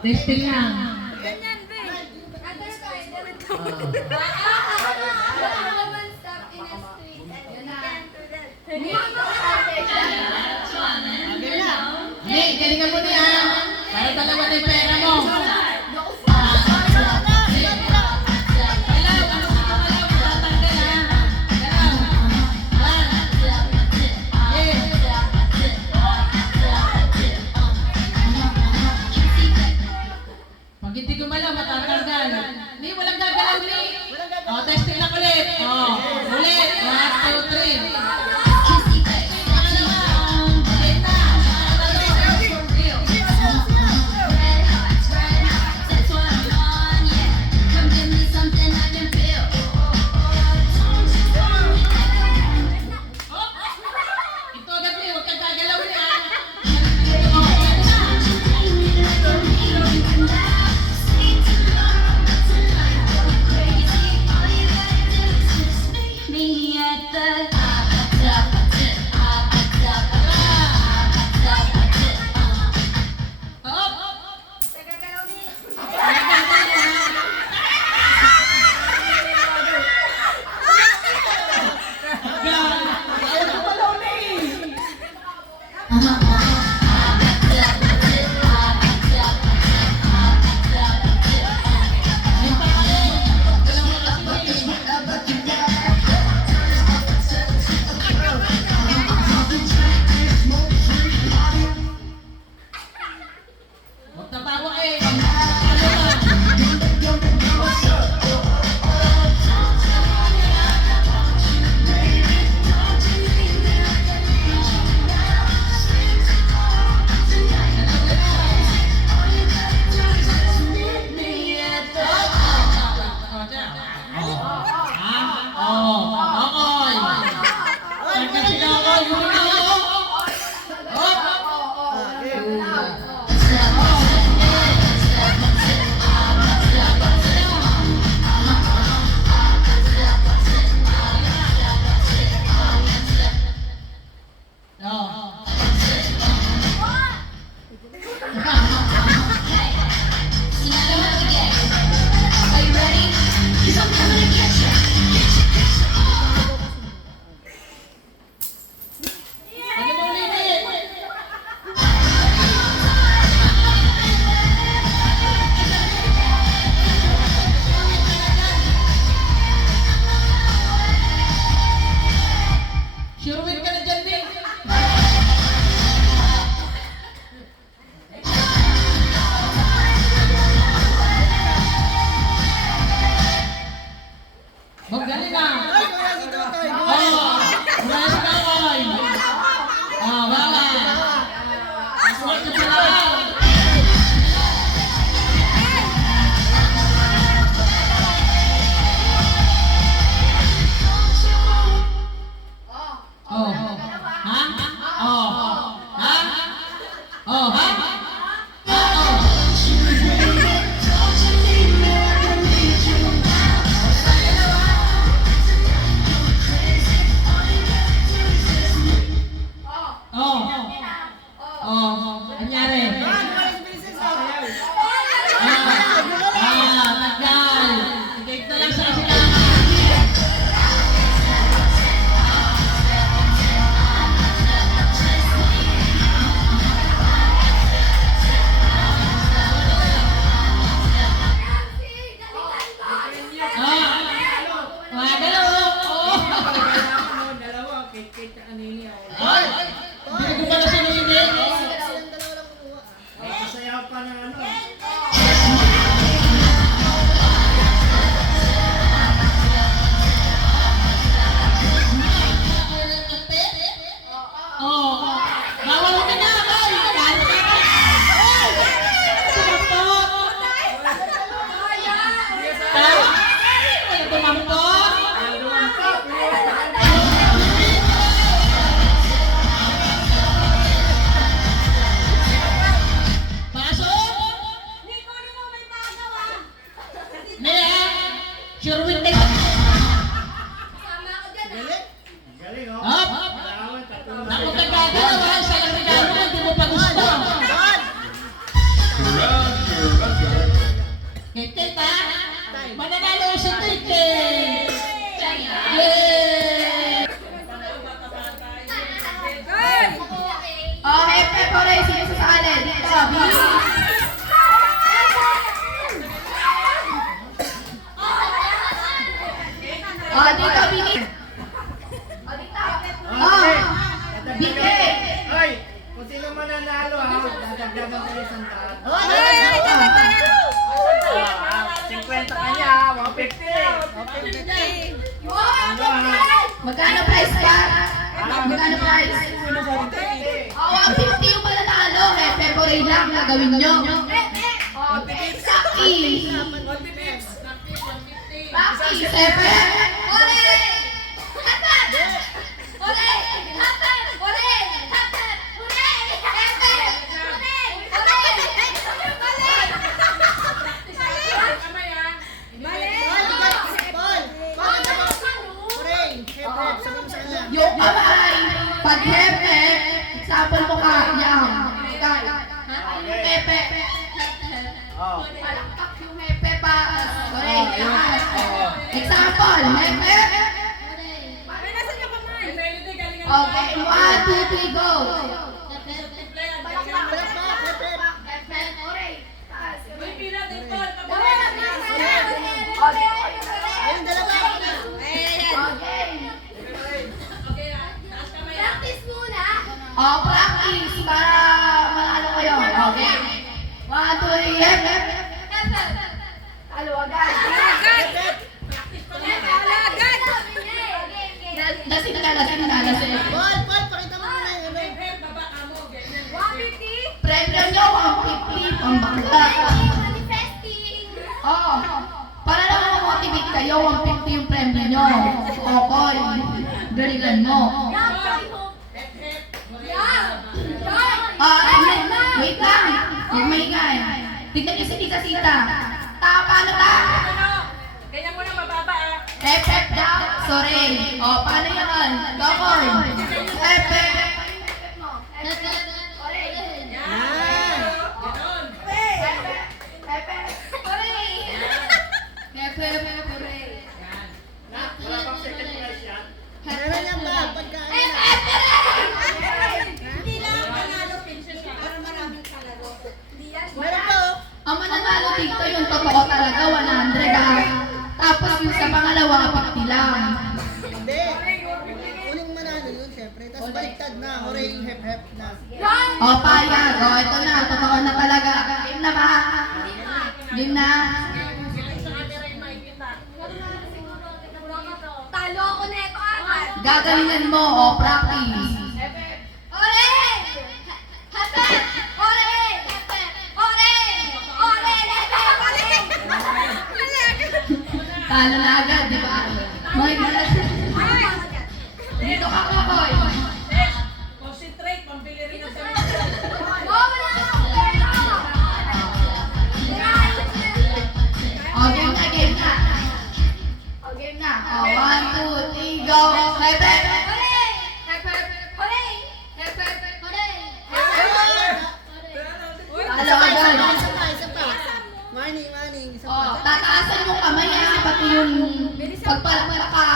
Testing lang. Ganyan, be. Hey, galingan mo niya. Para dalawa na yung pera mo. Pag hindi gumalaw, matatanggal. Hindi, walang gagalaw, ni. O, testing lang ulit. O, ulit. 1, 2, 3. Ito agad, ni. Huwag kang gagalaw, ni. Huwag tapawa eh. Sure win ka na dyan, Vic. Magaling ah. Wala si Kakoy. Wala. Aswat ka pala. Oh. Ha? Oh. Ha? Oh, ha? Anyari? Tagal. Ito lang sa kasilangan. Hindi ko pala sinusindi. Sayaw pa ng ano. Bawal ka na, Koy. Tumampot. Sure win din. Galing oh. Hop. Malawan, tatlo. Naku ka gagalaw, ha? Sa lang regalo mo, hindi mo pa gusto. Round Mananalo si Titi! Yay! Oh, Hepe Pore, sino sasali? Dito, bilis. Oh, dito, bilis. Okay. Bigay. Hoy, kung sino mananalo ha, dadagdagan kayo isang daan. 50 kanya, 150. Ano ha? Magkano price ka? Magkano price? Oh, 150 yung mananalo. Hepe Pore lang, gagawin nyo. Saki. Saki, Hepe. Yung kamay, pag hepe, example mo ka, yan. Hepe. Oh. Palakpak yung hepe pa. Correct. Example, hepe. Okay, 1, 2, 3, go. Oh, practice para manalo kayo. Okay. 1, 2, 3, hepe. Talo agad. Lasing na. Premyo nyo, 150, pambangga. Oo. Para lang ma-motivate kayo, 150 yung premyo nyo. Okay. Galingan mo. Wait lang. Huwag maingay. Tignan niyo si Tita Sita. Paano ta? Ganyan mo na mababa ah. F daw. Sorry. O, paano yan? Dokor. F. Wala pang second prize yan. Ang mananalo dito yung totoo talaga, 100 ah. Tapos yung sa pangalawa, 50 lang. Hindi. Uling manalo yun, syempre. Tapos baliktad na. Hooray, hep-hep na. O, payag. O, ito na. Totoo na talaga. Game na ba? Game na. Talo ako na ito agad. Gagalingan mo. O, practice. Ore! Hape! Ore! Hape! Ore! Ore! Talo na agad, di ba? My God. Dito ka, Kokoy. Concentrate, pambili rin ang damit. Wala akong pera! O, game na, game na. O, game na. O, 1, 2, 3, go. Hepe. Ore! Hape! Ore! Hape! Ore! Talo agad. Isa pa. Manning. Isa O, pa. tataasan yung kamay ha, pati yung pagpalaka.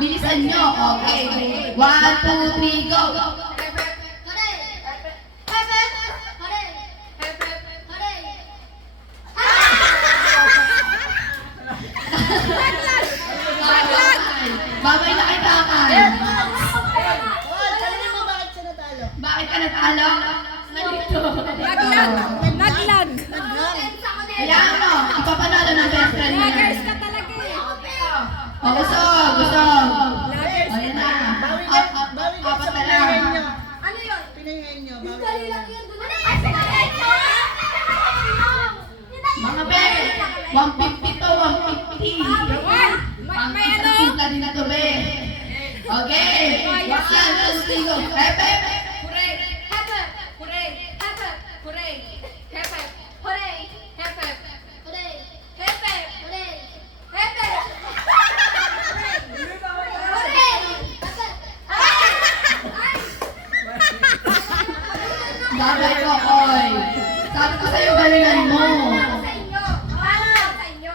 Bilisan nyo. Okay. 1, 2, 3, go. Ore! Hape! Ore! Hape! Ore! Babay na kay Takay. Hoy, tanongin mo bakit siya natalo? Bakit ka natalo? Nandito. Naglag. Hayaan mo, ipapanalo ng best friend niya. O, gusto. O, yan na. Bawi ka sa Apat na pinahingan lang. nyo. Ano yun? Pinahingan nyo. Bawi Dali ka lang lang. yun. Ay, pinakain mo! Mga be, 150 to 150. May ano? Din na to, be. Okay. 1, 2, 3, go. Pepe. Hooray! Hape! Hooray! Hape! Hooray! Hape! Hooray! Hape! Hooray! Hape! Hooray! Hape! Hooray! Hape! Ay! Babay ko, oy. Sabi ko sa'yo, galingan mo. Sa inyo! Sa inyo!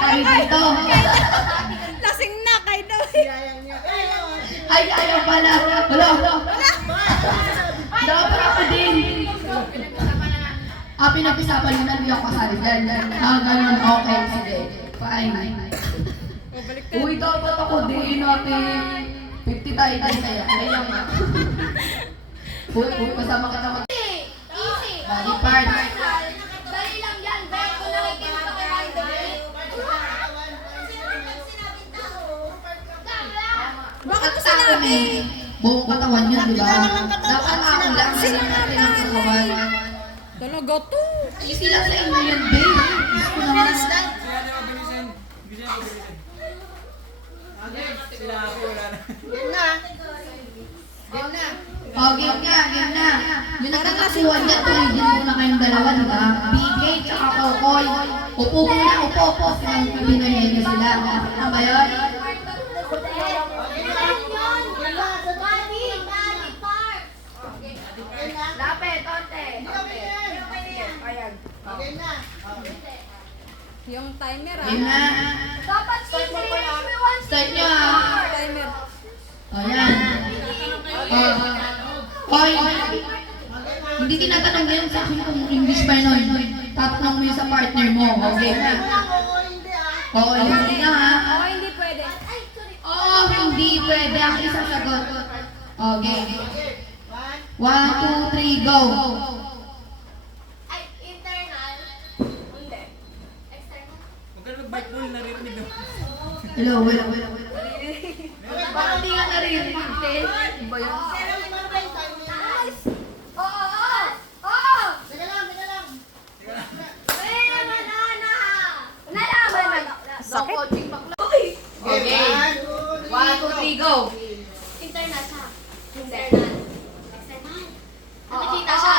tayo dito. Lasing na kayo daw. Yayang niya. Ay, ayaw pala. Wala. Dapat ako din. Pinag-usapan nyo na hindi ako kasali dyan. Ganun, okay, sige. Fine. Uy, dapat ako din, ate. 50 tayo dyan kaya. Kaya nga. Uy, kasama kita mag... Easy. Body part. Dali lang yan. Dahil kung nakikinig ka kay Rider, Bakit sa akin buong katawan yun, di ba? Dapat ako lang. Sino natin ang katawan? talaga to. Easy lang sa inyo yun, babe. Gusto ko naman. Game na. Game na. Oh, game na. Yung nagkakakuha niya, tumigil muna kayong dalawa, di ba? BJ, tsaka Kokoy. Upo muna, upo. Pinahili niyo sila. Ano ba yun? Lapit, onte. Game na. Yung timer Game na. Dapat easy. Everyone Start nyo ah. timer. O yan. Koy, hindi tinatanong ngayon sa akin kung English pa yun. Tatanong mo yun sa partner mo. Okay na. Oo, hindi ah. Oo, hindi na ha. Oh, hindi pwede. Oo, hindi pwede. Ang isang sagot. Okay. Okay. 1, 2, 3, go. Ay, internal. Hindi. External. Hello. Bakit hindi ka naririnig? Ba yun? Oo. Teka lang. Nalaman. Sakit. Okay. Okay. 1, 2, 3, go. Internal siya. Internal. External. Nakikita siya.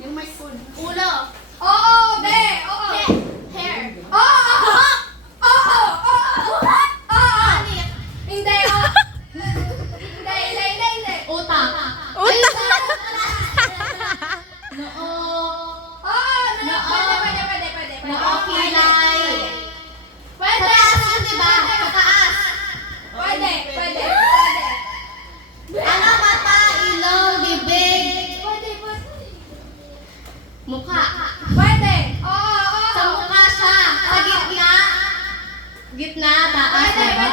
Yung mic phone. Ulo. Oo, be. Oo. Hair. Oo. Hindi. Hindi. Utak. Pwede. Noo, kilay. Pwede. Pataas, di ba? Pataas. Pwede. Ano mata, ilong, bibig, Pwede. mukha. Pwede. Oo. Sa mukha siya. Sa gitna. Gitna, taas, Pwede. diba?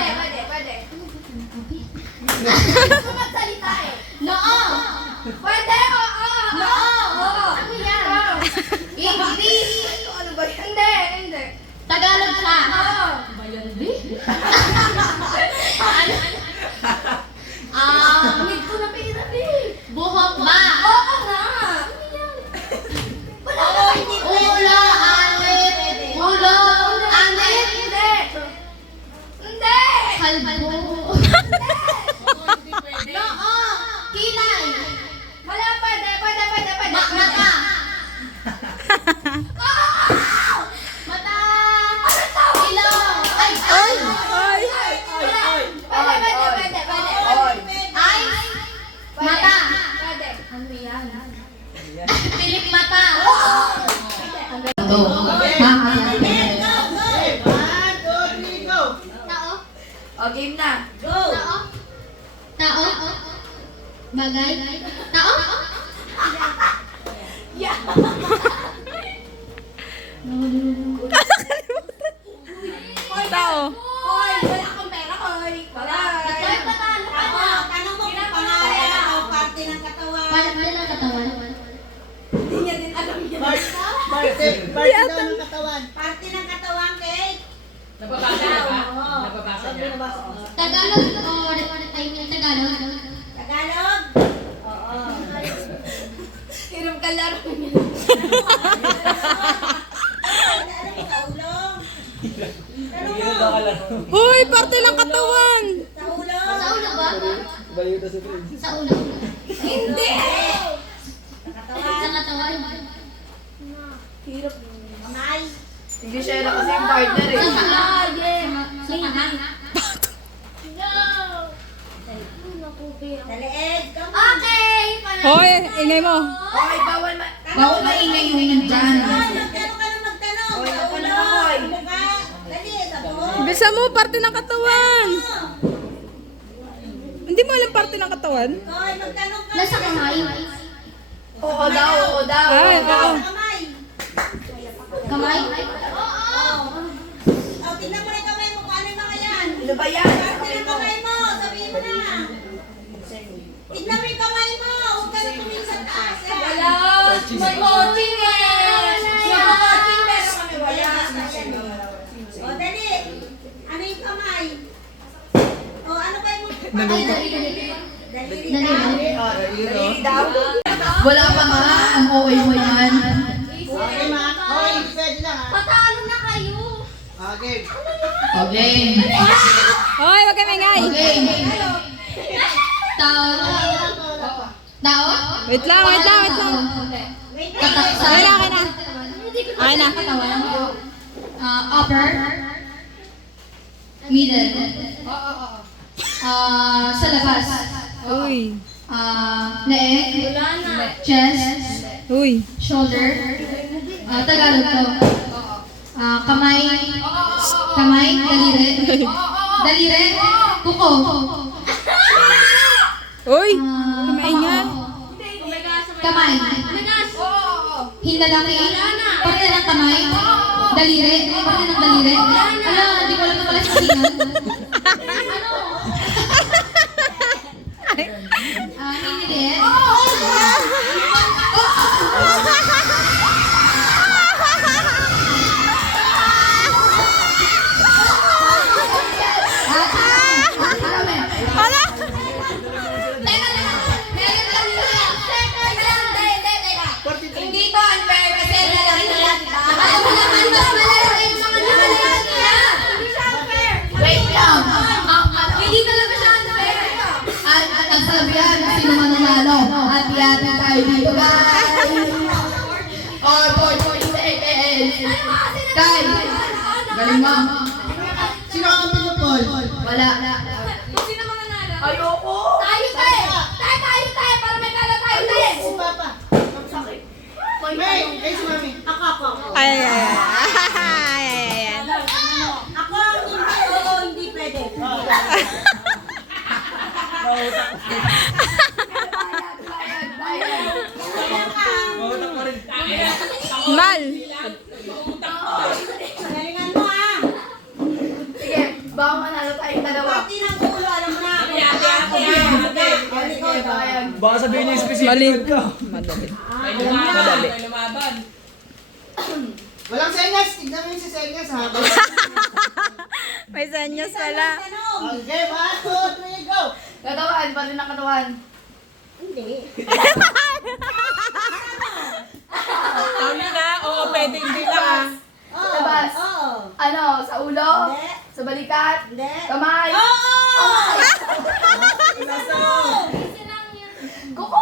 Gusto magsalita eh. Noo. Pwede. Oo. Oo. Ano yan? English. Ano ba yan? Hindi. Tagalog siya. Oo. Need ko na pera Buhok ba? Oo nga. Ulo, anit. Ulo, anit. Hindi. Kalbo. Noo. Kilay. Wala, pwede. Mata. Mata. Ilong. Ay. Pwede. Eyes. Mata. Pwede. Pilik mata. Ito. Okay, 1, 2, 3, go. Tao. O, game na. Tao. Bagay. Tao. Tao. Hoy, wala akong pera, hoy. Wala. Hoy, patalo ka na. Tanong mo kung pangalan o parte ng katawan. Paano na katawan? Hindi niya din alam yan. Parte daw ng katawan. Parte ng katawan, Kate. Nababasa niya ba? Nababasa niya? Tagalog or Tagalog? Tagalog? Hirap ka laro niya. Alam mo sa ulong? Tanong mo. Hoy, parte ng katawan. Sa ulong? Sa ulo ba? Sa ulo. Hindi. Sa katawan? Sa katawan. Kamay? Hindi siya na kasi yung partner eh. Sa paa. Sa paa. Sa leeg? Okay. Hoy, ingay mo. Okay, bawal maingay yung nandyan. Magtanong ka na magtanong. Sa ulong? Sa mukha? Bilisan mo, parte ng katawan. Hindi mo alam parte ng katawan? Hoy, magtanong ka. Nasa kamay. Oo daw, oo daw. Ay, oo. Kamay. Kamay? Oh, tingnan mo na yung kamay mo kung ano yung mga yan. Ano ba yan? Tingnan yung kamay mo. Sabihin mo na. Tingnan mo yung kamay mo. Huwag ka na tumingin sa taas. Wala. May coaching eh. May coaching pero kami wala. O, dali. Ano yung kamay? O, ano ba yung Ay, dali. Daliri daw. Wala pa nga, ang OA mo yan. Okay, ma. Okay, pwede na ha. Patalo na kayo. Okay. Okay. Hoy, wag kang ingay. Okay. Tao. Tao? Wait lang. Wait lang. Okay na, okay na. Okay na. Upper. Middle. Sa labas. Uy. Leeg. Chest. Uy. Shoulder. Tagalog to. Kamay. Kamay. Daliri. Daliri. Kuko. Uy. Kumaingan. Kamay. Hinlalaki. Parte ng kamay. Daliri. Parte ng daliri. Ala, hindi ko alam na pala sa hingan. Hindi. Hala. Hindi ba unfair kasi lalaki na yan, diba? Alam mo naman ba, malalaki yung mga lalaki yan. Hindi siya unfair. Wait lang. Hindi talaga siya unfair. Ang sabihan, sino man nanalo? Hati-hati tayo dito, guys. Oh, 40 seconds. Kai, galing mo. Sino ang pinupol? Wala. Sino mga nanalo? Ayoko. Tayo tayo, para may pera tayo tayo. Si Papa. May si Mami. Ako. Ay, ay, ay. Ay, ay, ay. Ako ang hindi. Oo, hindi pwede. Mal. Galingan mo ah. Sige, baka manalo tayong dalawa. Pati ng ulo, alam mo na. Baka sabihin niya yung specific Mali. word ko. Madali. May lumaban. May lumaban. Walang senyas. Tignan mo yung si senyas ha. May senyas pala. Okay, 1, 2, 3, go! Katawan, pa rin ang katawan. Hindi. Ano na? Oo, pwede hindi lang. Labas. Oo. Ano, sa ulo? Hindi. Sa balikat? Hindi. Kamay? Oo! Kuko!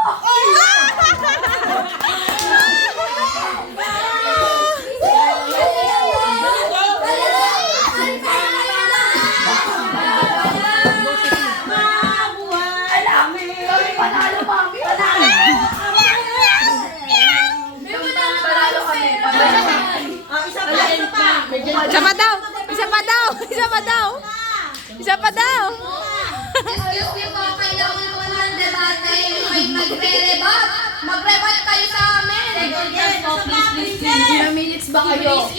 Kami panalo, mami. Panalo. Panalo kami. Isa pa. Isa pa daw. Isa pa daw. Isa pa daw. Isa pa daw. Excuse me po, kailangan ko ng debate. May magre-rebut. Mag-rebut kayo sa amin. Ilang minutes ba kayo?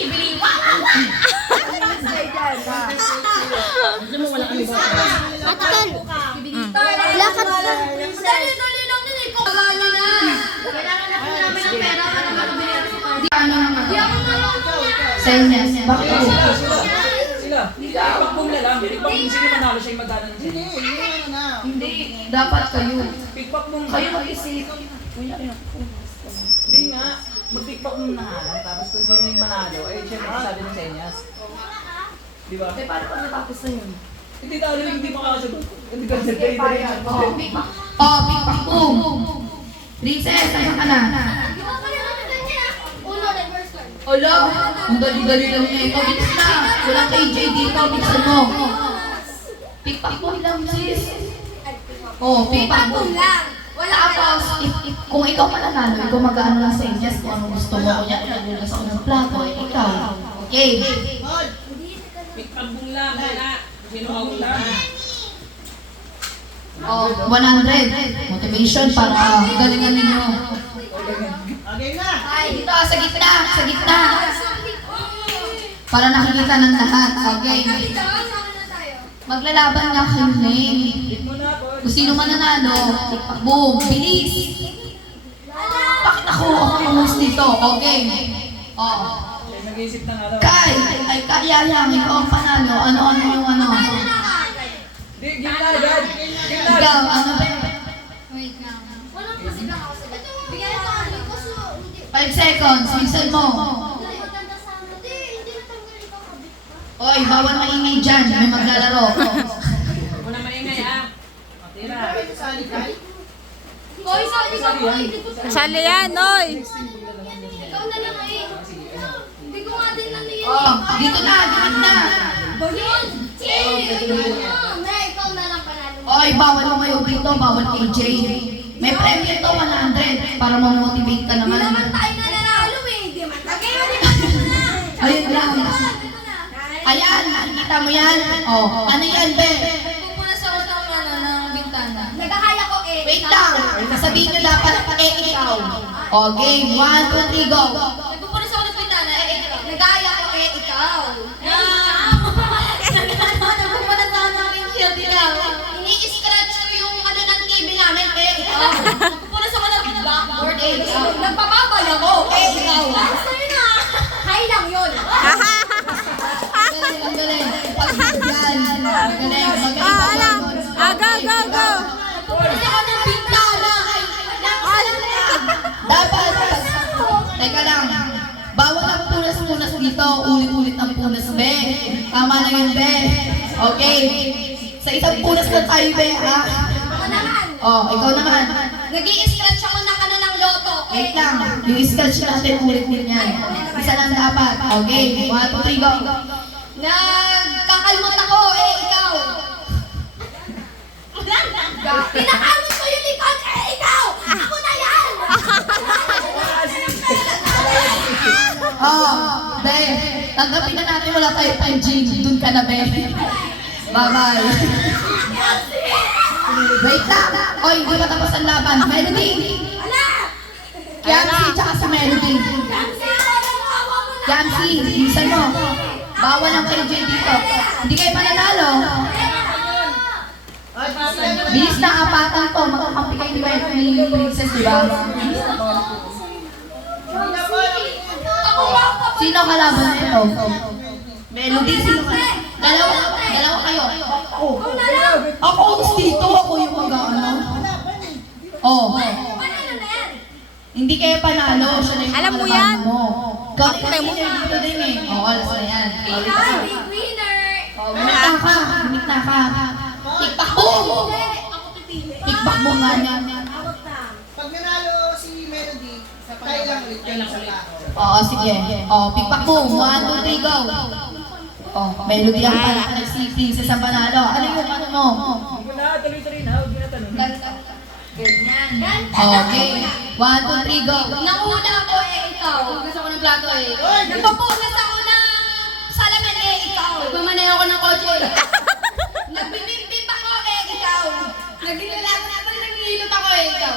Lakad na. Dali-dali lang din eh. Kagano na. Kailangan na po namin ng pera para makabili ng party. Ano naman? Di ako malungkot yan. Senyas. Bakit? Sila. Pikpakbong na lang. Pikpakbong sino manalo siya yung magana ng sila. Hindi. Dapat kayo. Pikpakbong. Kayo mag-isip. Hindi nga. Magpikpakbong na nga lang. Tapos kung sino yung manalo, ay siya magsasabi ng senyas. Di ba? Eh, paano pag natapos na yun? Hindi talo yung hindi makakasagot. Hindi ka Sige, payag. Oh, pikpak. Oh, pikpak. Boom. Princess, asan ka na? Uno, reverse card. Olo, ang dali-dali lang niya. Ikaw, bilis na. Walang KJ dito. Bilisan mo. Pikpak mo lang, sis. Oh, pikpak mo. lang. Wala ka Tapos, kung ikaw mananalo, ikaw mag-ano lang sa inyo kung anong gusto mo. Kunya, nagulas ako ng plato. Ikaw. Okay. Pagpambong lang, wala. Sino ang wala? Oh, 100. Motivation para galingan ninyo. Okay na. Ay, dito sa gitna, sa gitna. Para nakikita ng lahat. Okay. Maglalaban nga kayo, Neng. Kung sino man nanalo, boom, bilis. Bakit ako ang host dito? Okay. Oh. Nag-iisip ng ano. Kai, ay kaya yan, ikaw ang panalo. Ano yung ano? Di, gimna agad. Gimna. Ikaw, ano ba? Wait lang. Walang music lang ako sa bigyan mo ako kasi hindi. 5 seconds, minsan mo. Maganda sana. Hindi natanggal ikaw kabit ka. Oy, bawal maingay dyan, may maglalaro. Muna maingay ah. Tira. Hoy, sorry ka po. Hindi ko Sali yan, Noy. ikaw na lang eh. Hindi ko nga din ano yun. Oh, dito na, dito na. Yun! Na, ikaw na lang panalo. Oy, bawal mo kayo dito, bawal AJ. May premyo to 100 para ma-motivate ka Hindi naman. naman tayo nananalo eh. Hindi man. Okay, hindi na. Ayun lang. Ayan, nakikita mo yan? Oh, ano yan, be? Pupunas ako ng ng bintana. Nagahaya ko eh. Wait lang, sabihin nyo dapat ikaw. Oh, game, 1, 2, 3, go. Nagpupunas ako ng bintana eh. Nagahaya ko eh. Ikaw. Nagpupunas ako ng windshield. Ikaw. Ini-scratch ko yung ano ng TV namin eh. Ikaw. Nagpupunas ako ng blackboard eh. Ikaw. Nagpapabay ako eh. Ikaw. Sa'yo na. Hay lang yun. Magaling, ang galing. Pag-yan. Magaling, magaling. Alam. Go, go, go. Nagpupunas ako ng bintana. Dapat, teka lang. Bawal ang punas-punas dito. Ulit-ulit ang punas, be. Tama na yun, be. Okay. Sa isang punas na tayo, be, ha? Ako naman. Oh, ikaw naman. Nag-i-scratch ako ng ano ng loto. Wait lang. Yung scratch natin ulit-ulit yan. Isa lang dapat. Okay. 1, 2, 3, go. Nagkakalmot ako eh, ikaw. Pinakamot ko yung likod eh, ikaw. Ako na yan. Oh, be. Tanggapin na natin wala tayo 5G. Doon ka na, be. Bye-bye. Wait lang. Oy, hindi pa tapos ang laban. Melody. Ala. Yamsi, tsaka si Melody. Yamsi, bilisan mo. Bawal ang KJ dito. Hindi kayo mananalo. Bilis na apatan to. Magkakampi kayo ni Princess, di ba? Sino kalaban nito? Melody, sino ka? Dalawa kayo. Ako host dito. Ako yung mag-ano. Oh. Hindi kayo panalo. Siya na yung Alam mo kalaban yan? mo. Kami Akte mo. dito din eh. Oh, alas na yan. Ikaw, big winner. Bumita ka. Bumita ka. Tikpak mo. Tikpak mo nga niya. Pag nanalo si Melody, tayo lang ulit kayo sa tao. Oo, sige. Oh, tikpak mo. 1, 2, 3, go. Oh, Melody ang pala. Si Princess ang panalo. Ano yung ano mo? Hindi ko na, tuloy-tuloy na. Huwag na tanong. Okay. 1, 2, 3, go. Nanguna ako eh, ikaw. Gusto ko ng plato eh. Nagpapunas ako ng salamin eh, ikaw. Nagmamanay ako ng kotse. Nagbibimbi ako eh, ikaw. Naglilot ako eh, ikaw.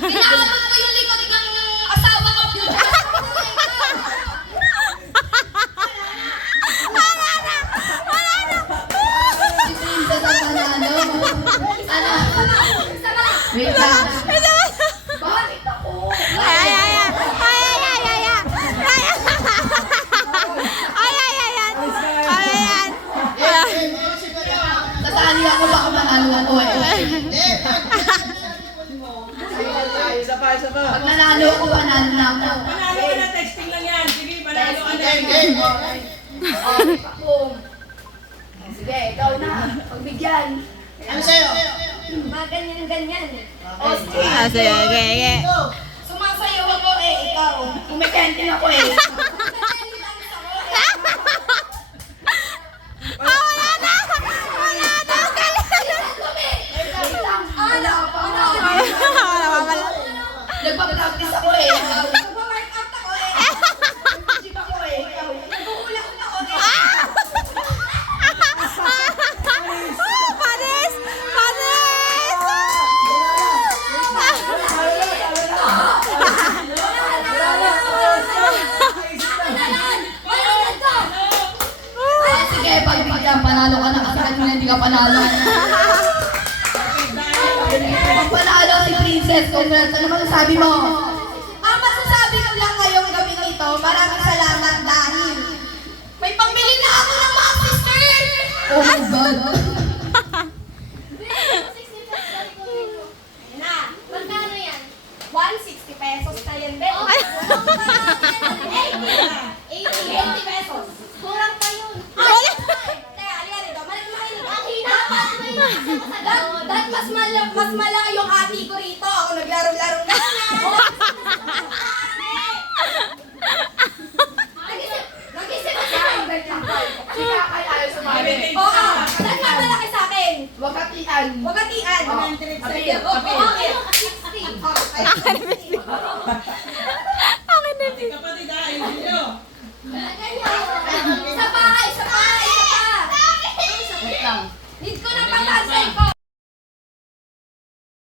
Pinaabot ko yung likod ng asawa ko. Si Princess ang panalo. Ano? Wait lang. Bakit ako? Ay, ay, ay. Ay, ay, ay, ay, ay. Ay, ay, ay, ay. Ay, ay, ay. Nasali ako baka manalo ako eh. Isa pa, isa pa. Pag nanalo ako, panalo na ako. Manalo ka na, texting lang yan. Sige, manalo ka na. Sige, ikaw na. Pagbigyan. Ano sa'yo? Mga ganyan-ganyan eh. Ah, sige, okay, okay. Sumasayaw ako eh, ikaw. Kumikentin ako eh. Ah, wala na! Wala na! Nawawala. Nagpa-practice ako eh. Nag-work out ako eh. Gym ako eh. Nag-uulak ako eh. panalo. Ang panalo si Princess. Congrats. Ano masasabi mo? Ang masasabi ko lang ngayong gabi nito, maraming salamat dahil may pambili na ako ng mga sister! Oh my God. Na, magkano yan? 160 pesos na yan, Ben. 80 pesos. Kurang pa yun. Teka, alika rito. Makinig. Ang hina pa. Dahil mas malaki yung ati ko rito. Ako naglaro-laro na. Nag-isip ka sa akin. Oo, dahil mas malaki sa akin. Wakatian. Wagatian. Api. Okay. 60. Okay.